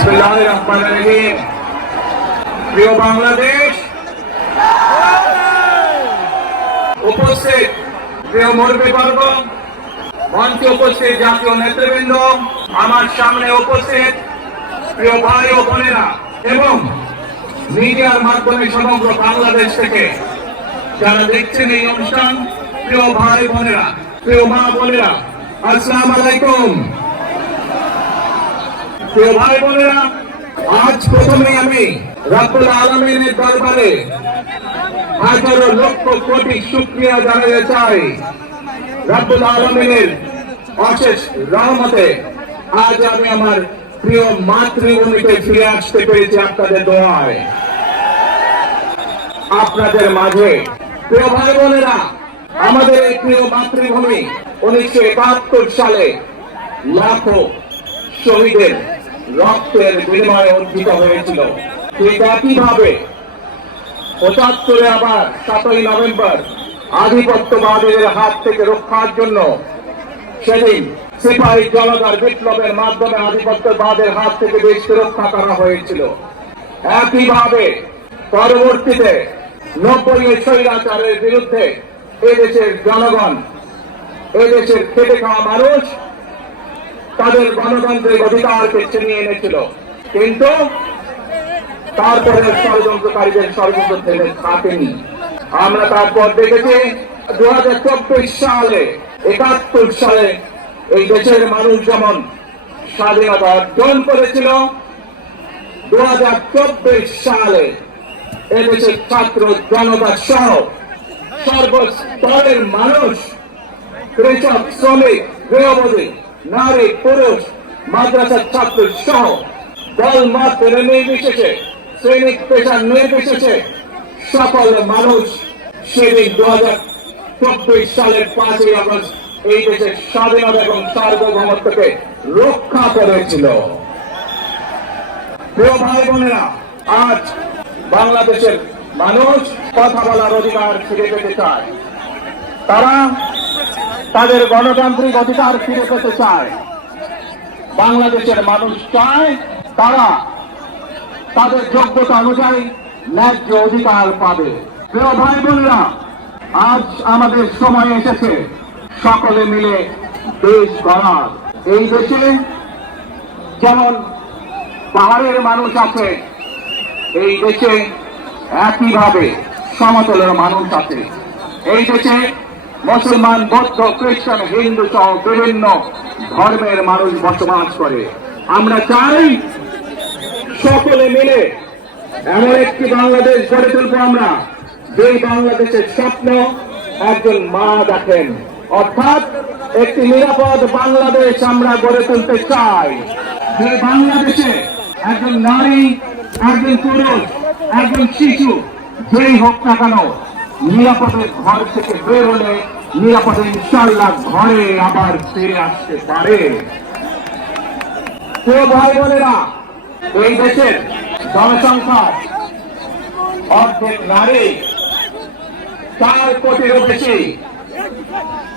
বিসমিল্লাহির রহমানির রহিম। প্রিয় বাংলাদেশ, উপস্থিত প্রিয় মুরব্বীবর্গ, মঞ্চে উপস্থিত জাতীয় নেতৃবৃন্দ, আমার সামনে উপস্থিত প্রিয় ভাই ও বোনেরা এবং মিডিয়ার মাধ্যমে সমগ্র বাংলাদেশ থেকে যারা দেখছেন এই অনুষ্ঠান, প্রিয় ভাই বোনেরা, প্রিয় মা বোনেরা, আসসালামু আলাইকুম। প্রিয় ভাই বোনেরা, আজ প্রথমে আমি রব্বুল আলামিনের দরবারে হাজারো লক্ষ কোটি শুকরিয়া জানাতে চাই। রব্বুল আলামিনের অশেষ রহমতে আজ আমি আমার প্রিয় মাতৃভূমিতে ফিরে আসতে পেরেছি আপনাদের দোয়ায়। আপনাদের মাঝে প্রিয় ভাই বোনেরা, আমাদের এই প্রিয় মাতৃভূমি 1971 সালে লাখো শহীদের রক্তের বিনিময়ে অর্জিত হয়েছিল। ঠিক একইভাবে 75-এ আবার 7ই নভেম্বর আধিপত্যবাদের হাত থেকে রক্ষার জন্য সেদিন সিপাহী জনতার বিপ্লবের মাধ্যমে আধিপত্যবাদের হাত থেকে দেশকে রক্ষা করা হয়েছিল। একইভাবে পরবর্তীতে 90-এর স্বৈরাচারের বিরুদ্ধে এদেশের জনগণ, এদেশের খেটে খাওয়া মানুষ তাদের গণতান্ত্রিক অধিকারকে ছিনিয়ে এনেছিল, কিন্তু তারপরে ষড়যন্ত্রকারীদের ষড়যন্ত্র থেকে থাকেনি। আমরা তারপর দেখেছি 2024 সালে, 71 সালে এই দেশের মানুষ যেমন স্বাধীনতা অর্জন করেছিল, 2024 সালে এদেশের ছাত্র জনতা সহ সর্বস্তরের মানুষ, কৃষক, শ্রমিক, গৃহবধূ, নারী, পুরুষ, মাদ্রাসার ছাত্র সহ দল মত নির্বিশেষে, শ্রেণী পেশা নির্বিশেষে সকল মানুষ সেদিন 2024 সালের 5ই আগস্ট এই দেশের স্বাধীনতা এবং সার্বভৌমত্বকে রক্ষা করেছিল। প্রিয় ভাই বোনেরা, আজ বাংলাদেশের মানুষ কথা বলার অধিকার ফিরে পেতে চায়, তারা তাদের গণতান্ত্রিক অধিকার ফিরে পেতে চায়। বাংলাদেশের মানুষ চায় তারা তাদের যোগ্যতা অনুযায়ী ন্যায্য অধিকার পাবে। প্রিয় ভাই বোনেরা, আজ আমাদের সময় এসেছে সকলে মিলে দেশ গড়ার। এই দেশে যেমন পাহাড়ের মানুষ আছে, এই দেশে একইভাবে সমতলের মানুষ আছে। এই দেশে মুসলমান, বৌদ্ধ, খ্রিস্টান, হিন্দু সহ বিভিন্ন ধর্মের মানুষ বসবাস করে। আমরা চাই সকলে মিলে এমন একটি বাংলাদেশ গড়ে তুলব আমরা, যেই বাংলাদেশের স্বপ্ন একজন মা দেখেন, অর্থাৎ একটি নিরাপদ বাংলাদেশ আমরা গড়ে তুলতে চাই। যে বাংলাদেশে একজন নারী, একজন পুরুষ, একজন শিশু যেই হোক না কেন নিরাপদে ঘর থেকে বের হলে নিরাপদে ইনশাআল্লাহ ঘরে আবার ফিরে আসতে পারে। প্রিয় ভাই বোনেরা, এই দেশের জনসংখ্যা অর্ধেক নারী, 4 কোটিরও বেশি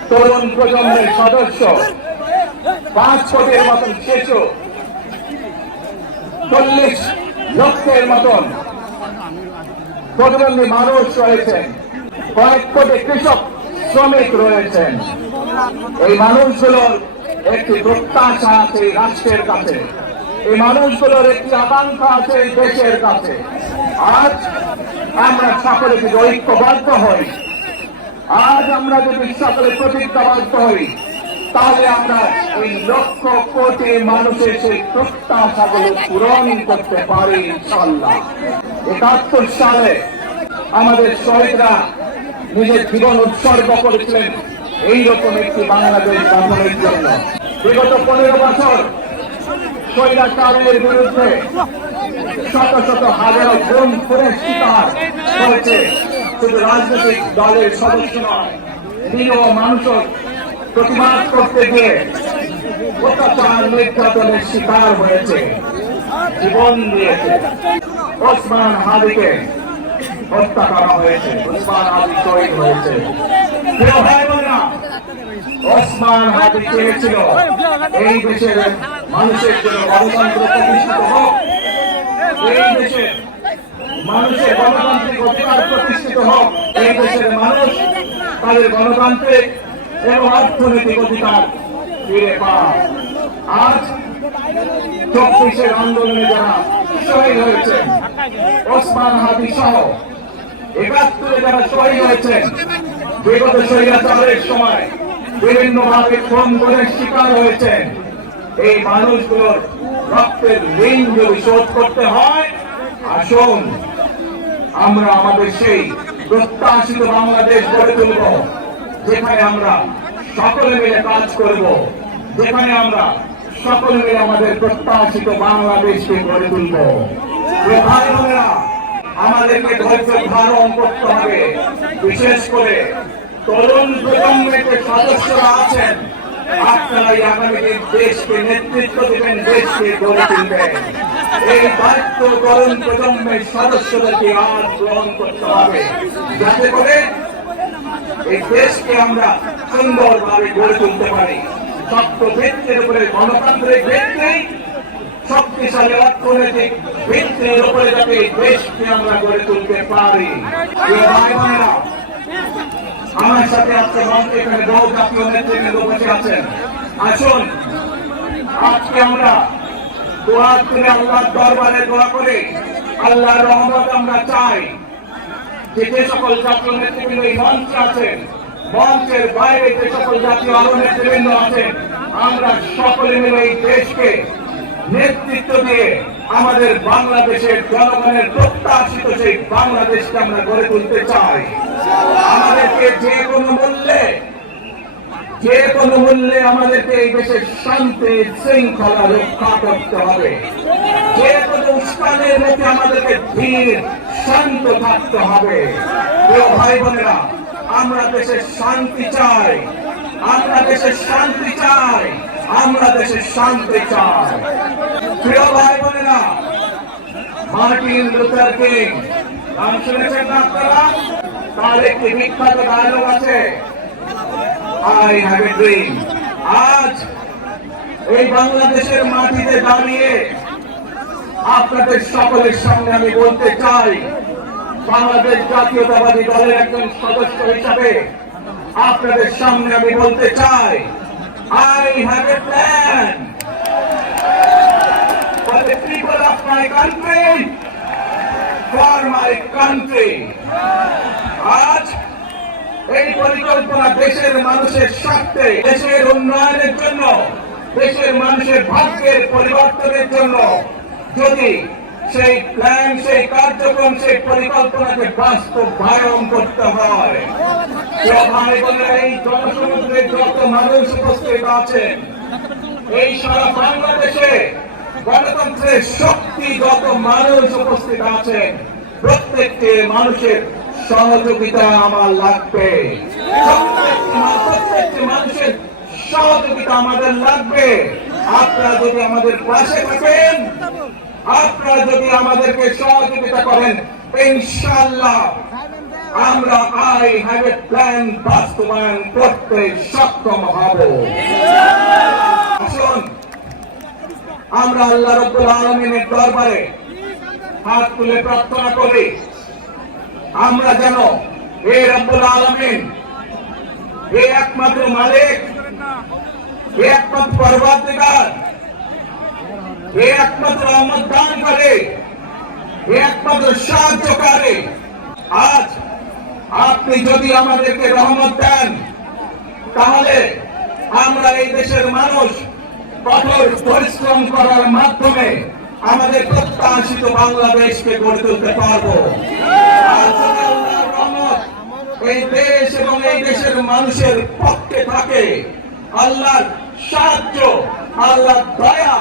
তরুণ প্রজন্মের সদস্য, 5 কোটির মতন শিশু, 40 লক্ষের মতন প্রতিবন্ধী মানুষ রয়েছেন, কয়েক কোটি কৃষক, শ্রমিক রয়েছেন। এই মানুষগুলোর একটি প্রত্যাশা আছে রাষ্ট্রের কাছে, এই মানুষগুলোর একটি আকাঙ্ক্ষা আছে দেশের কাছে। আজ আমরা সকলে যদি ঐক্যবদ্ধ হই, আজ আমরা যদি সকলে প্রতিজ্ঞাবদ্ধ হই, তাহলে আমরা এই লক্ষ কোটি মানুষের সেই প্রত্যাশাগুলো পূরণ করতে পারি ইনশাআল্লাহ। 71 সালে আমাদের শহীদরা নিজের জীবন উৎসর্গ করেছিলেন এইরকম একটি বাংলাদেশ গঠনের জন্য। বিগত 15 বছর স্বৈরাচারের বিরুদ্ধে শত শত হাজারো গুম খুনের শিকার হয়েছে। শুধু রাজনৈতিক দলের সদস্য নয়, নিরীহ মানুষও প্রতিবাদ করতে গিয়ে অত্যাচার নির্যাতনের শিকার হয়েছে, জীবন দিয়েছে। ওসমান হাদিকে হত্যা করা হয়েছে, ওসমান হাদি শহীদ হয়েছে। ওসমান হাদি চেয়েছিল এই দেশের মানুষের জন্য গণতন্ত্র প্রতিষ্ঠিত হোক, এই দেশে মানুষের গণতান্ত্রিক অধিকার প্রতিষ্ঠিত হোক, এই দেশের মানুষ তাদের গণতান্ত্রিক এবং অর্থনৈতিক অধিকার ফিরে পায়। আজ 24-এর আন্দোলনে যারা শহীদ হয়েছেন, ওসমান হাদি সহ 71-এ যারা শহীদ হয়েছেন, বিগত স্বৈরাচারের সময় বিভিন্ন ভাবে খুন করে শিকার হয়েছেন, এই মানুষগুলোর রক্তের ঋণ যদি শোধ করতে হয়, আসুন আমরা আমাদের সেই প্রত্যাশিত বাংলাদেশ গড়ে তুলব, যেখানে আমরা সকলে মিলে কাজ করব, যেখানে আমরা সকলে মিলে আমাদের প্রত্যাশিত বাংলাদেশকে গড়ে তুলব। ভাই বোনেরা, আমাদেরকে ধৈর্য ধারণ করতে হবে। বিশেষ করে তরুণ প্রজন্মের যে সদস্যরা আছেন, আপনারাই আগামী দিন দেশকে নেতৃত্ব দেবেন, দেশকে গড়ে তুলবেন। এই দায়িত্ব তরুণ প্রজন্মের সদস্যদেরকে আজ গ্রহণ করতে হবে, যাতে করে এই দেশকে আমরা সুন্দরভাবে গড়ে তুলতে পারি। শক্ত ভিত্তির উপরে গণতান্ত্রিক ভিত্তি, শক্তিশালী অর্থনৈতিক ভিত্তির উপরে যাতে এই দেশকে আমরা গড়ে তুলতে পারি। আমার সাথে আজকে মঞ্চে এখানে বহু জাতীয় নেতৃবৃন্দ বসে আছেন। আসুন আজকে আমরা দোয়া করে আল্লাহর দরবারে দোয়া করে আল্লাহর রহমত আমরা চাই। যে সকল জাতীয় নেতৃবৃন্দ এই মঞ্চে আছেন, মঞ্চের বাইরে যে সকল জাতীয় আরো নেতৃবৃন্দ আছেন, আমরা সকলে মিলে এই দেশকে নেতৃত্ব দিয়ে আমাদের বাংলাদেশের জনগণের প্রত্যাশিত সেই বাংলাদেশকে আমরা গড়ে তুলতে চাই। আমাদেরকে যে কোনো মূল্যে আমাদেরকে এই দেশের শান্তি শৃঙ্খলা রক্ষা করতে হবে। যে কোনো উস্কানের মধ্যে আমাদেরকে ধীর শান্ত থাকতে হবে। প্রিয় ভাই বোনেরা, আমরা দেশের শান্তি চাই, আমরা দেশের শান্তি চাই, আমরা দেশের শান্তি চাই। প্রিয় ভাই বোনেরা, মার্টিন লুথার কিং নাম শুনেছেন না আপনারা? তার একটি বিখ্যাত ডায়লগ আছে, I have a dream। আজ এই বাংলাদেশের মাটিতে দাঁড়িয়ে আপনাদের সকলের সামনে আমি বলতে চাই, বাংলাদেশ জাতীয়তাবাদী দলের একজন সদস্য হিসাবে আপনাদের সামনে আমি বলতে চাই, I have a plan for the people of my country, for my country। আজ এই পরিকল্পনা দেশের মানুষের স্বার্থে, দেশের উন্নয়নের জন্য, দেশের মানুষের ভাগ্যের পরিবর্তনের জন্য। যদি সেই প্ল্যান, সেই কার্যক্রম, সেই পরিকল্পনাকে বাস্তবায়ন করতে হয়, ভাই বোনেরা, এই জনসমুদ্রে যত মানুষ উপস্থিত আছেন, এই সারা বাংলাদেশে গণতন্ত্রের শক্তি যত মানুষ উপস্থিত আছেন, প্রত্যেকটি মানুষের সহযোগিতা আমার লাগবে। প্রত্যেকটি মানুষের সহযোগিতা আমাদের লাগবে। আপনারা যদি আমাদের পাশে থাকেন, আপনারা যদি আমাদেরকে সহযোগিতা করেন, ইনশাআল্লাহ আমরা I have a plan বাস্তবায়ন করতে সক্ষম হব। আসুন আমরা আল্লাহ রাব্বুল আলামিনের দরবারে হাত তুলে প্রার্থনা করি, আমরা যেন হে রব্বুল আলামিন, হে একমাত্র মালিক, হে একমাত্র পরবর্তীকার, হে একমাত্র রহমত দান করে, হে একমাত্র সাহায্যকারী, আজ আপনি যদি আমাদেরকে রহমত দেন, তাহলে আমরা এই দেশের মানুষ কঠোর পরিশ্রম করার মাধ্যমে আমাদের প্রত্যাশিত বাংলাদেশকে গড়ে তুলতে পারবো। এই দেশ এবং এই দেশের মানুষের পক্ষে থাকে, আল্লাহর সাহায্য, আল্লাহর দয়া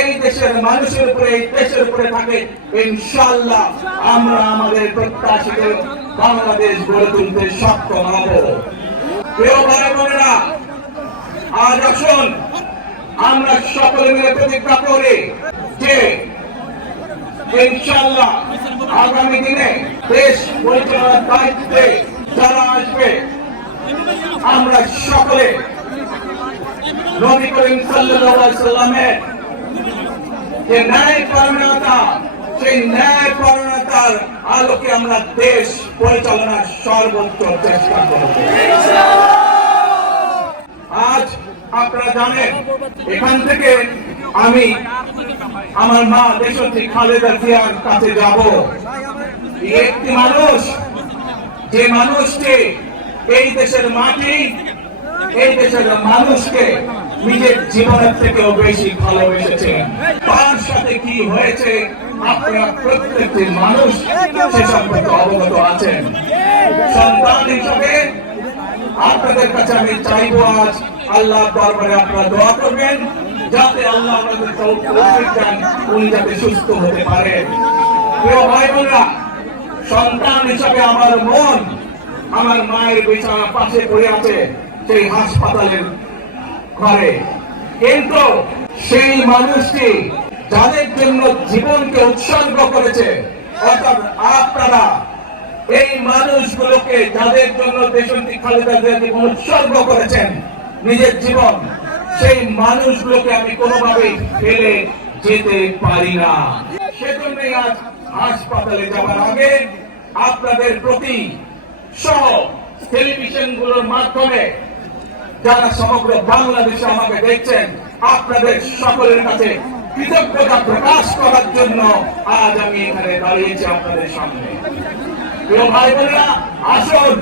এই দেশের মানুষের উপরে, এই দেশের উপরে থাকে, ইনশাআল্লাহ আমরা আমাদের প্রত্যাশিত বাংলাদেশ গড়ে তুলতে সক্ষম হব। প্রিয় ভাই বোনেরা, আজ আসুন আমরা সকলে মিলে প্রতিজ্ঞা করি যে ইনশাআল্লাহ আগামী দিনে দেশ পরিচালনার দায়িত্বে যারা আসবে, আমরা সকলে নবী করিম সাল্লাল্লাহু আলাইহি সাল্লামের যে ন্যায় পরায়ণতা, সেই ন্যায় পরায়ণতার আলোকে আমরা দেশ পরিচালনার সর্বোচ্চ চেষ্টা করব। আজ আপনারা জানেন, এখান থেকে আমি আমার মা দেশনেত্রী খালেদা জিয়ার কাছে যাব। একটি মানুষ, যে মানুষকে এই দেশের মাটি, এই দেশের মানুষকে নিজের জীবনের থেকেও বেশি ভালোবেসেছেন, তার সাথে কি হয়েছে আপনারা প্রত্যেকটি মানুষ সে সম্পর্কে অবগত আছেন। সন্তান হিসাবে আপনাদের কাছে আমি চাইবো, আজ আল্লাহ দরবারে আপনারা দোয়া করবেন যাতে আল্লাহ আমাদের তৌফিক দেন, উনি যাতে সুস্থ হতে পারেন। প্রিয় ভাই বোনেরা, সন্তান হিসাবে আমার মন আমার মায়ের বিছানা পাশে পড়ে আছে সেই হাসপাতালের ঘরে, কিন্তু সেই মানুষটি যাদের জন্য জীবনকে উৎসর্গ করেছে, অর্থাৎ আপনারা এই মানুষগুলোকে যাদের জন্য দেশনেত্রী খালেদা জিয়া জীবন উৎসর্গ করেছেন নিজের জীবন, সেই মানুষগুলোকে আমি কোনোভাবেই ফেলে যেতে পারি না। সেজন্যই আজ হাসপাতালে যাওয়ার আগে আপনাদের প্রতি সহ টেলিভিশন গুলোর মাধ্যমে যারা সমগ্র বাংলাদেশে আমাকে দেখছেন, আপনাদের সকলের কাছে কৃতজ্ঞতা প্রকাশ করার জন্য আজ আমি এখানে দাঁড়িয়েছি আপনাদের সামনে। প্রিয় ভাই বোনেরা, আসুন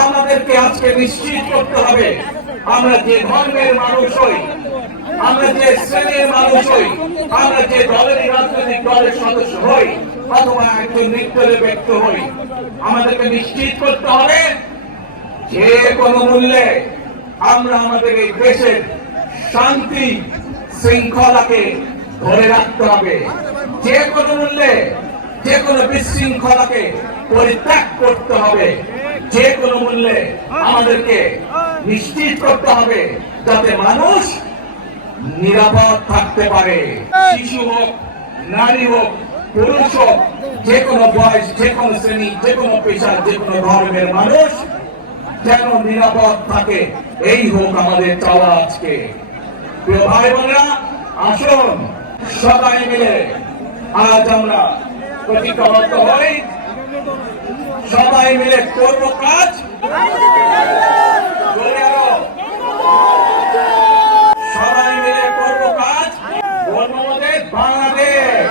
আমাদেরকে আজকে নিশ্চিত করতে হবে, আমরা যে ধর্মের মানুষ হই, আমরা যে শ্রেণীর মানুষ হই, আমরা যে দলের রাজনৈতিক দলের সদস্য হই অথবা একজন নির্দলীয় ব্যক্তি হই, আমাদেরকে নিশ্চিত করতে হবে যে কোনো মূল্যে আমরা আমাদের এই দেশের শান্তি শৃঙ্খলাকে ধরে রাখতে হবে। যে কোনো মূল্যে যে কোনো বিশৃঙ্খলাকে পরিত্যাগ করতে হবে। যে কোনো মূল্যে আমাদেরকে নিশ্চিত করতে হবে যাতে মানুষ নিরাপদ থাকতে পারে। শিশু হোক, নারী হোক, পুরুষ হোক, যে কোনো বয়স, যে কোনো শ্রেণী, যে কোনো পেশার, যে কোনো ধর্মের মানুষ যেন নিরাপদ থাকে, এই হোক আমাদের চাওয়া আজকে। প্রিয় ভাই বোনেরা, আসুন সবাই মিলে আজ আমরা প্রতিজ্ঞাবদ্ধ হই, সবাই মিলে করব কাজ, সবাই মিলে করব কাজ, আমাদের বাংলাদেশ।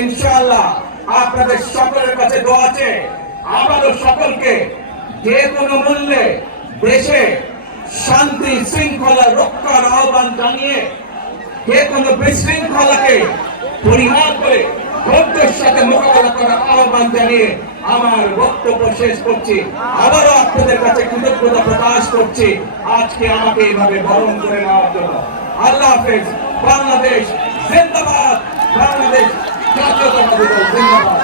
ইনশাআল্লাহ আপনাদের সকলের কাছে দোয়া আছে, আবারও সকলকে যে কোনো মূল্যে দেশে শান্তি শৃঙ্খলা রক্ষার আহ্বান জানিয়ে যে কোনো বিশৃঙ্খলাকে পরিহার করে ধৈর্যের সাথে মোকাবেলা করার আহ্বান জানিয়ে আমার বক্তব্য শেষ করছি। আবারও আপনাদের কাছে কৃতজ্ঞতা প্রকাশ করছি আজকে আমাকে এইভাবে বরণ করে নেওয়ার জন্য। আল্লাহ হাফেজ। বাংলাদেশ জিন্দাবাদ। বাংলাদেশ জাতীয়তাবাদী দল জিন্দাবাদ।